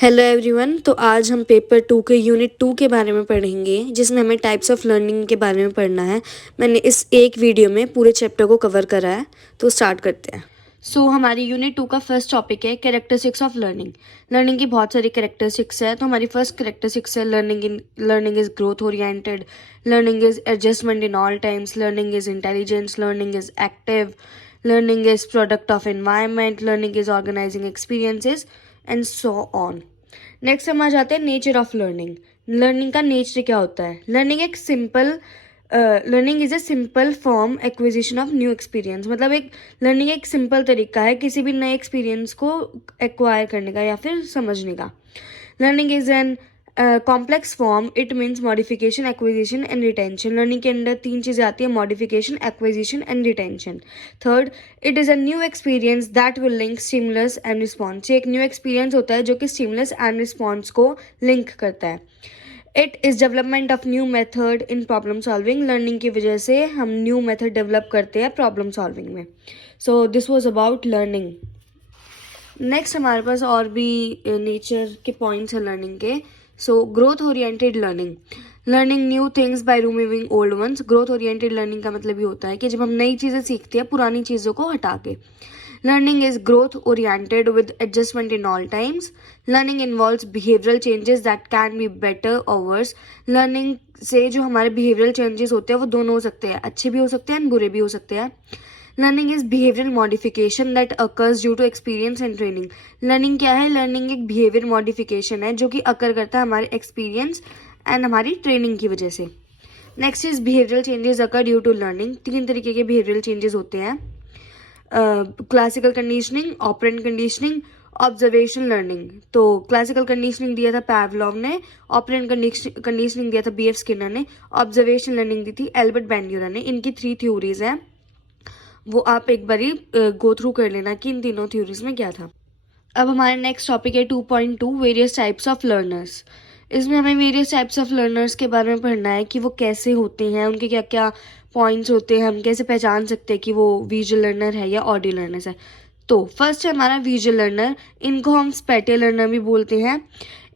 Hello everyone. तो आज हम पेपर 2 के यूनिट 2 के बारे में पढ़ेंगे, जिसमें हमें टाइप्स ऑफ लर्निंग के बारे में पढ़ना है। मैंने इस एक वीडियो में पूरे चैप्टर को कवर करा है, तो स्टार्ट करते हैं। हमारी यूनिट 2 का फर्स्ट टॉपिक है कैरेक्टरिस्टिक्स ऑफ लर्निंग। लर्निंग की बहुत सारी कैरेक्टरिस्टिक्स है। तो हमारी फर्स्ट कैरेक्टरिस्टिक्स है learning is growth oriented, learning is adjustment in all times, learning is intelligence, learning is active, learning is product of environment, learning is organizing experiences and so on. Next हम आ जाते हैं nature of learning. Learning का नेचर क्या होता है? Learning is a simple form acquisition of new experience. मतलब लर्निंग एक सिंपल तरीका है किसी भी नए एक्सपीरियंस को एक्वायर करने का या फिर समझने का। Learning is an complex form, it means modification, acquisition and retention. Learning के अंदर 3 चीज़ें आती है: modification, acquisition and retention. Third, it is a new experience that will link stimulus and response. ये एक न्यू एक्सपीरियंस होता है जो कि स्टिमुलस एंड रिस्पॉन्स को लिंक करता है। It is development of new method in problem solving. Learning की वजह से हम न्यू मेथड डेवलप करते हैं प्रॉब्लम सॉल्विंग में। सो this was about learning. Next हमारे पास और भी नेचर के पॉइंट्स हैं लर्निंग के। Growth oriented learning, learning new things by removing old ones. Growth oriented learning का मतलब ये होता है कि जब हम नई चीज़ें सीखते हैं पुरानी चीज़ों को हटा के। Learning is growth oriented with adjustment in all times. Learning involves behavioural changes that can be better और वर्स। लर्निंग से जो हमारे बिहेवियरल चेंजेस होते हैं वो दोनों हो सकते हैं, अच्छे भी हो सकते हैं एंड बुरे भी हो सकते हैं। Learning is behavioural modification that occurs due to experience and training. Learning क्या है? लर्निंग एक बिहेवियर मॉडिफिकेशन है जो कि अकर करता है हमारे एक्सपीरियंस एंड हमारी ट्रेनिंग की वजह से। Next is behavioural changes occur due to learning. 3 तरीके के बिहेवियरल चेंजेस होते हैं: classical conditioning, operant conditioning, observation learning. तो क्लासिकल कंडीशनिंग दिया था पैवलोव ने, ऑपरेंट कंडीशनिंग दिया था BF स्किनर ने, ऑब्जर्वेशन लर्निंग दी थी एल्बर्ट बैंड्यूरा ने। इनकी 3 थ्योरीज हैं, वो आप एक बारी गो थ्रू कर लेना कि इन तीनों थ्योरीज में क्या था। अब हमारे नेक्स्ट टॉपिक है 2.2 वेरियस टाइप्स ऑफ लर्नर्स। इसमें हमें वेरियस टाइप्स ऑफ लर्नर्स के बारे में पढ़ना है कि वो कैसे होते हैं, उनके क्या क्या पॉइंट्स होते हैं, हम कैसे पहचान सकते हैं कि वो विजुअल लर्नर है या ऑडियो लर्नर्स है। तो फर्स्ट है हमारा विजुअल लर्नर, इनको हम स्पैटियल लर्नर भी बोलते हैं।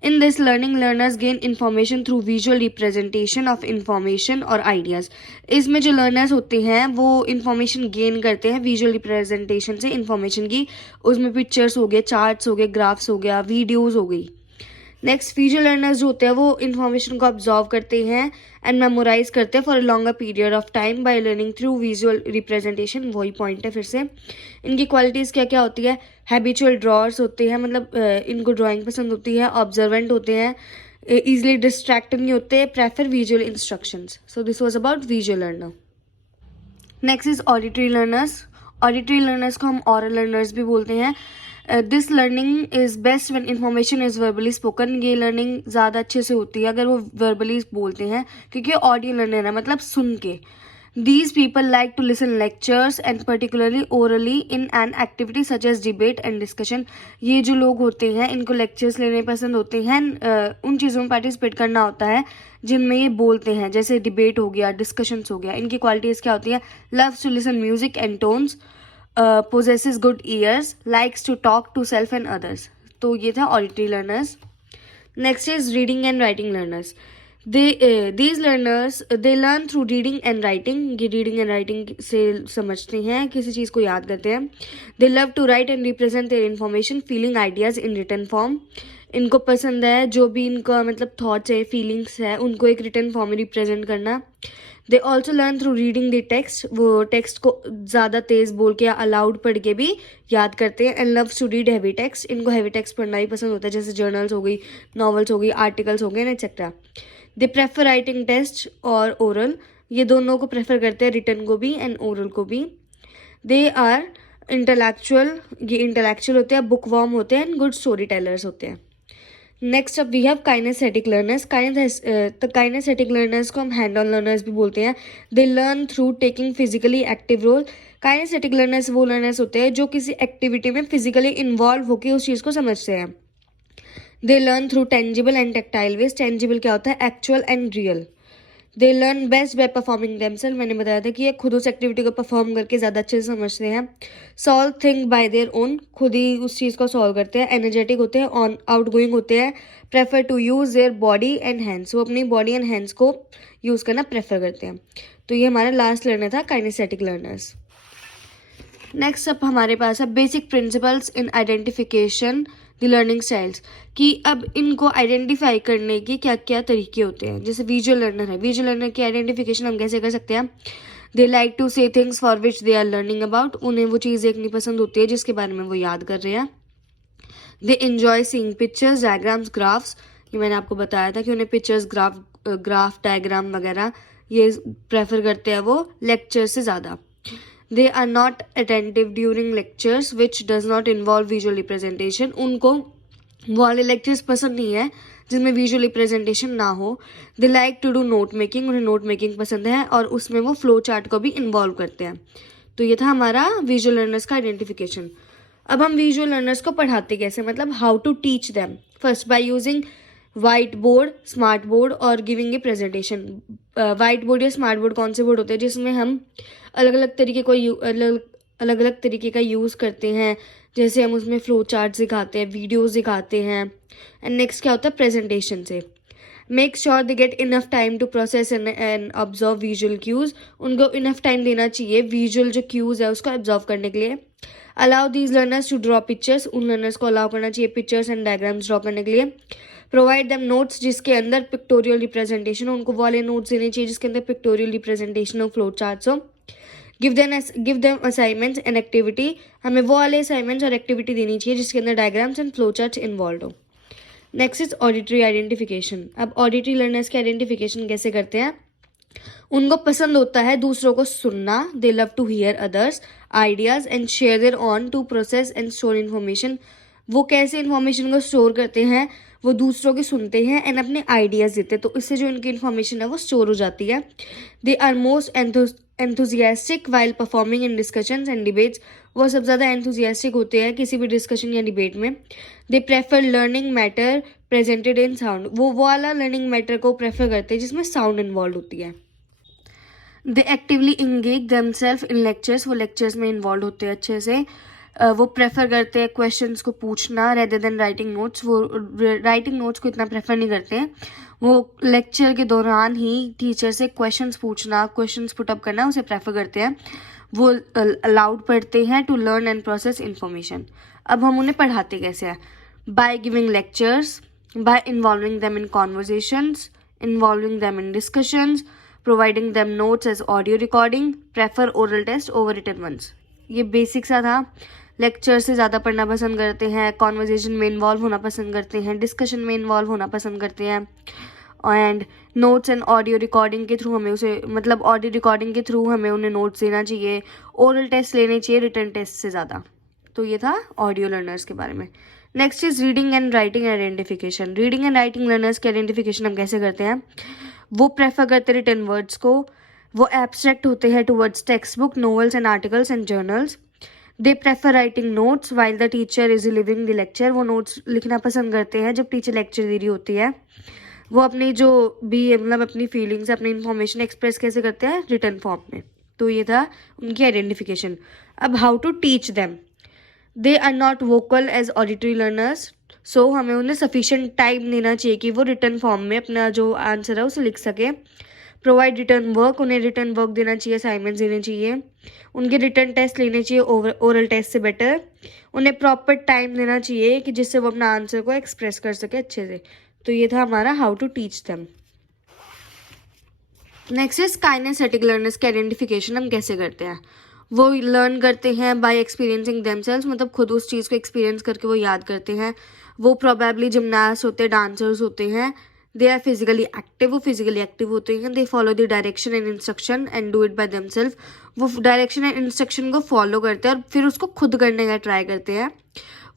In this learning, learners gain information through visual representation of information और ideas। इसमें जो learners होते हैं वो information gain करते हैं visual representation से information की। उसमें pictures हो गए, charts हो गए, graphs हो गया, videos हो गई। नेक्स्ट विजुअल लर्नर्स जो होते हैं वो इन्फॉर्मेशन को ऑब्जॉर्व करते हैं एंड मेमोराइज करते हैं for a longer period of time by learning through visual representation. वही पॉइंट है फिर से। इनकी क्वालिटीज़ क्या क्या होती है? हैबिचुअल ड्रॉर्स होते हैं, मतलब इनको ड्राइंग पसंद होती है, ऑब्जर्वेंट होते हैं, ईजिली डिस्ट्रैक्ट नहीं होते, prefer visual instructions. So this was about visual learner. Next is auditory learners. Auditory learners को हम ऑरल लर्नर्स भी बोलते हैं। This learning is best when information is verbally spoken. ये लर्निंग ज़्यादा अच्छे से होती है अगर वो वर्बली बोलते हैं, क्योंकि ऑडियो लर्नर है, मतलब सुन के। These people like to listen lectures and particularly orally in an activity such as debate and discussion। ये जो लोग होते हैं इनको लेक्चर्स लेने पसंद होते हैं, उन चीज़ों में पार्टिसिपेट करना होता है जिनमें ये बोलते हैं, जैसे डिबेट हो गया, डिस्कशंस हो गया। इनकी क्वालिटीज़ क्या होती है? Loves to listen music and tones, possesses good ears, likes to talk to self and others। तो ये था auditory learners. Next is reading and writing learners. These learners they learn through reading and writing। ये reading and writing से समझते हैं, किसी चीज़ को याद करते हैं। They love to write and represent their information, feeling ideas in written form। इनको पसंद है जो भी इनका मतलब थॉट्स है, फीलिंग्स है, उनको एक रिटर्न फॉर्म में रिप्रेजेंट करना। They also learn through reading the text. वो टेक्स्ट को ज़्यादा तेज़ बोल के या अलाउड पढ़ के भी याद करते हैं। And loves to read heavy text. इनको हैवी टेक्स्ट पढ़ना भी पसंद होता है, जैसे जर्नल्स हो गई, नॉवेल्स हो गई, आर्टिकल्स हो गए, etcetera. They prefer writing test और ओरल। ये दोनों को प्रेफर करते हैं, रिटर्न को भी एंड ओरल को भी। They are intellectual. ये इंटेलेक्चुअल होते हैं, बुक वॉर्म होते हैं एंड गुड स्टोरी टेलर्स होते हैं। Next up we have kinesthetic learners. तो काइनेस्थेटिक लर्नर्स को हम हैंड ऑन लर्नर्स भी बोलते हैं। They learn through taking physically active role. Kinesthetic learners वो लर्नर्स होते हैं जो किसी एक्टिविटी में फिजिकली इन्वॉल्व होकर उस चीज़ को समझते हैं। They learn through tangible and tactile ways. Tangible क्या होता है? Actual and real. They learn best by performing themself, मैंने बताया था कि ये खुद उस एक्टिविटी को परफॉर्म करके ज़्यादा अच्छे से समझते हैं। Solve think by their own, खुद ही उस चीज़ को सॉल्व करते हैं। एनर्जेटिक होते हैं, ऑन आउट गोइंग होते हैं। Prefer to use their body and hands, वो अपनी बॉडी एंड हैंड्स को यूज़ करना प्रेफर करते हैं। तो ये हमारा लास्ट लर्नर था, काइनेस्थेटिक लर्नर्स। नेक्स्ट अप हमारे पास है basic principles in identification the learning styles, कि अब इनको आइडेंटिफाई करने के क्या क्या तरीके होते हैं। जैसे विजुअल लर्नर है, विजुअल लर्नर की आइडेंटिफिकेशन हम कैसे कर सकते हैं। They like to see things for which they are learning about, उन्हें वो चीज़ देखनी पसंद होती है जिसके बारे में वो याद कर रहे हैं। They enjoy seeing pictures, diagrams, graphs, ये मैंने आपको बताया था कि उन्हें पिक्चर्स, ग्राफ डायग्राम वगैरह ये प्रेफर करते हैं वो लेक्चर से ज़्यादा। They are not attentive during lectures which does not involve visual representation, उनको वो वाले लेक्चर्स पसंद नहीं है जिसमें विजुअल रिप्रेजेंटेशन ना हो। They like to do note making, उन्हें नोट मेकिंग पसंद है और उसमें वो फ्लो चार्ट को भी इन्वॉल्व करते हैं। तो ये था हमारा विजुअल लर्नर्स का आइडेंटिफिकेशन। अब हम विजुअल लर्नर्स को पढ़ाते कैसे, मतलब how to teach them. First by using white board, smart board और giving a presentation. White board या स्मार्ट बोर्ड कौन से बोर्ड होते हैं जिसमें हम अलग अलग तरीके को अलग अलग तरीके का यूज़ करते हैं। जैसे हम उसमें फ्लो चार्ट दिखाते हैं, वीडियोस दिखाते हैं। एंड नेक्स्ट क्या होता है, प्रेजेंटेशन से। Make sure they get enough time to process and observe visual cues, उनको इनफ टाइम देना चाहिए विजुअल जो क्यूज़ है उसको ऑब्जर्व करने के लिए। Allow these learners to draw pictures, उन लर्नर्स को अलाउ करना चाहिए पिक्चर्स एंड डायग्राम्स ड्रॉ करने के लिए। प्रोवाइड देम नोट्स, जिसके अंदर पिक्टोरियल रिप्रेजेंटेशन हो, उनको वाले नोट्स देने चाहिए जिसके अंदर पिक्टोरियल रिप्रेजेंटेशन हो, फ्लो चार्ट्स हो। Give them assignments and activity, हमें वो वाले असाइनमेंट्स और एक्टिविटी देनी चाहिए जिसके अंदर diagrams and flow charts involve हो। Next is auditory identification. अब ऑडिटरी लर्नर्स की आइडेंटिफिकेशन कैसे करते हैं, उनको पसंद होता है दूसरों को सुनना। They love to hear others ideas and share their on to process and store information, वो कैसे इन्फॉर्मेशन को स्टोर करते हैं, वो दूसरों के सुनते हैं एंड अपने आइडियाज़ देते हैं, तो इससे जो इनकी इन्फॉर्मेशन है वो स्टोर हो जाती है। They are most enthusiastic while performing in discussions and debates, वो सब ज़्यादा एंथुजियास्टिक होते हैं किसी भी डिस्कशन या डिबेट में। They prefer learning matter presented in sound, वो वाला लर्निंग मैटर को प्रेफर करते हैं जिसमें साउंड इन्वॉल्व होती है। They actively engage themselves in lectures, वो लेक्चर्स में इन्वॉल्व होते हैं अच्छे से। वो प्रेफर करते हैं क्वेश्चंस को पूछना रेदर देन राइटिंग नोट्स, वो राइटिंग नोट्स को इतना प्रेफर नहीं करते हैं। वो लेक्चर के दौरान ही टीचर से क्वेश्चंस पूछना, क्वेश्चंस पुटअप करना उसे प्रेफर करते हैं। वो अलाउड पढ़ते हैं to learn and process information. अब हम उन्हें पढ़ाते कैसे हैं, by giving lectures, by involving them in conversations, involving them in discussions, providing them notes as audio recording, prefer oral test over written ones. ये बेसिक सा था। लेक्चर से ज़्यादा पढ़ना पसंद करते हैं, कॉन्वर्जेशन में इन्वॉल्व होना पसंद करते हैं, डिस्कशन में इन्वॉल्व होना पसंद करते हैं। And notes and audio recording के थ्रू हमें उसे, मतलब ऑडियो रिकॉर्डिंग के थ्रू हमें उन्हें नोट्स देना चाहिए, ओरल टेस्ट लेने चाहिए रिटन टेस्ट से ज़्यादा। तो ये था ऑडियो लर्नर्स के बारे में। Next is reading and writing identification. Reading and writing learners की आइडेंटिफिकेशन हम कैसे करते हैं, वो प्रेफर करते हैं रिटन वर्ड्स को, वो एब्स्ट्रैक्ट होते हैं towards text book, novels and articles and journals. They prefer writing notes while the teacher is living the lecture, वो नोट्स लिखना पसंद करते हैं जब टीचर लेक्चर दे रही होती है। वो अपनी जो भी मतलब अपनी फीलिंग्स, अपनी इन्फॉर्मेशन एक्सप्रेस कैसे करते हैं, रिटन फॉर्म में। तो ये था उनकी आइडेंटिफिकेशन। अब how to teach them, they are not vocal as auditory learners, so हमें उन्हें सफिशिएंट टाइम देना चाहिए कि वो रिटन फॉर्म में अपना जो आंसर है उसे लिख सके। प्रोवाइड रिटर्न वर्क, उन्हें रिटर्न वर्क देना चाहिए, असाइनमेंट्स देने चाहिए, उनके रिटर्न टेस्ट लेने चाहिए ओरल टेस्ट से बेटर। उन्हें प्रॉपर टाइम देना चाहिए कि जिससे वो अपना आंसर को एक्सप्रेस कर सके अच्छे से। तो ये था हमारा how to teach them. Next is kinesthetic learners की आइडेंटिफिकेशन हम कैसे करते हैं, वो लर्न करते हैं बाय एक्सपीरियंसिंग देमसेल्व्स, मतलब खुद उस चीज़ को एक्सपीरियंस करके वो याद करते हैं। वो प्रोबेबली जिमनास्ट होते हैं, डांसर्स होते हैं। दे आर फिजिकली एक्टिव, वो फिजिकली एक्टिव होते हैं। They follow the direction and instruction and do it by themself, वो डायरेक्शन एंड इंस्ट्रक्शन को फॉलो करते हैं और फिर उसको खुद करने का ट्राई करते हैं।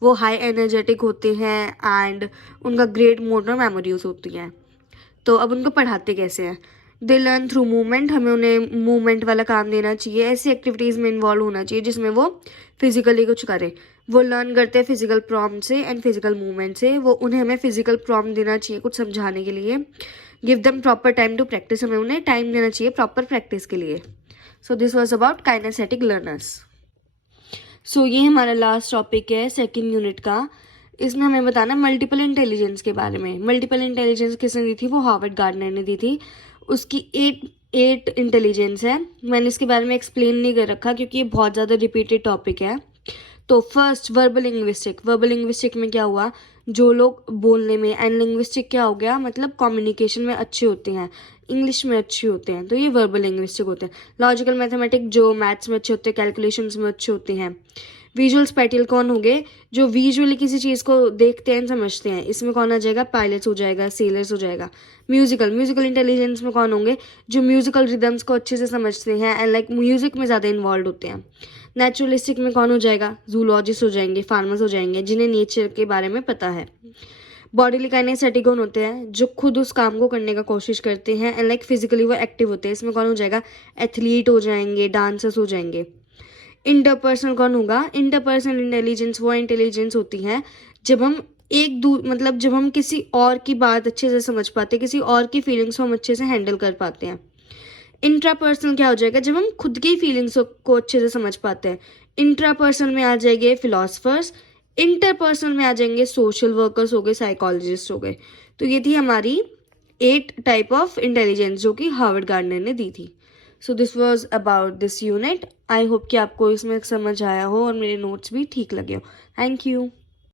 वो हाई एनर्जेटिक होते हैं एंड उनका ग्रेट मोटर मेमोरीज होती हैं। तो अब उनको पढ़ाते कैसे हैं, दे लर्न थ्रू मूवमेंट, हमें उन्हें मूवमेंट वाला काम देना चाहिए, ऐसी एक्टिविटीज़ में इन्वॉल्व होना चाहिए जिसमें वो फिजिकली कुछ करे। वो लर्न करते हैं फिजिकल प्रॉम्प्ट से एंड फिजिकल मूवमेंट से। वो उन्हें हमें फिजिकल प्रॉम्प्ट देना चाहिए कुछ समझाने के लिए। Give them proper time to practice, हमें उन्हें टाइम देना चाहिए प्रॉपर प्रैक्टिस के लिए। So this was about kinesthetic learners. So ये हमारा लास्ट टॉपिक है सेकेंड यूनिट का। इसमें हमें बताना मल्टीपल इंटेलिजेंस के बारे में। मल्टीपल इंटेलिजेंस किसने दी थी? वो हार्वर्ड गार्डनर ने दी थी। उसकी एट इंटेलिजेंस है। मैंने इसके बारे में एक्सप्लेन नहीं कर रखा क्योंकि ये बहुत ज़्यादा रिपीटेड टॉपिक है। तो first verbal linguistic. Verbal linguistic में क्या हुआ? जो लोग बोलने में, एंड लिंग्विस्टिक क्या हो गया? मतलब कम्युनिकेशन में अच्छे होते हैं, इंग्लिश में अच्छे होते हैं, तो ये वर्बल लिंग्विस्टिक होते हैं। लॉजिकल मैथमेटिक जो मैथ्स में अच्छे होते हैं, कैलकुलेशंस में अच्छे होते हैं। विजुअल स्पैटियल कौन हो गए? जो विजुअली किसी चीज़ को देखते हैं, समझते हैं। इसमें कौन आ जाएगा? पायलट्स हो जाएगा, सेलर्स हो जाएगा। म्यूजिकल इंटेलिजेंस में कौन होंगे? जो म्यूजिकल रिदम्स को अच्छे से समझते हैं एंड लाइक म्यूजिक में ज़्यादा इन्वॉल्व होते हैं। नेचुरलिस्टिक में कौन हो जाएगा? जूलॉजिस्ट हो जाएंगे, फार्मर्स हो जाएंगे, जिन्हें नेचर के बारे में पता है। बॉडीली काइनेस्थेटिक कौन होते हैं? जो खुद उस काम को करने का कोशिश करते हैं एंड लाइक फिजिकली वो एक्टिव होते हैं। इसमें कौन हो जाएगा? एथलीट हो जाएंगे, डांसर्स हो जाएंगे। इंटरपर्सनल कौन होगा? इंटरपर्सनल इंटेलिजेंस वो इंटेलिजेंस होती है जब हम मतलब जब हम किसी और की बात अच्छे से समझ पाते हैं, किसी और की फीलिंग्स को हम अच्छे से हैंडल कर पाते हैं। इंट्रापर्सनल क्या हो जाएगा? जब हम खुद की फीलिंग्स को अच्छे से समझ पाते हैं। इंट्रापर्सनल में आ जाएंगे फिलोसफर्स, इंटरपर्सनल में आ जाएंगे सोशल वर्कर्स हो गए, साइकोलॉजिस्ट हो गए। तो ये थी हमारी 8 टाइप ऑफ इंटेलिजेंस जो कि हार्वर्ड गार्डनर ने दी थी। सो this was about this unit. I hope कि आपको इसमें समझ आया हो और मेरे नोट्स भी ठीक लगे हो। Thank you.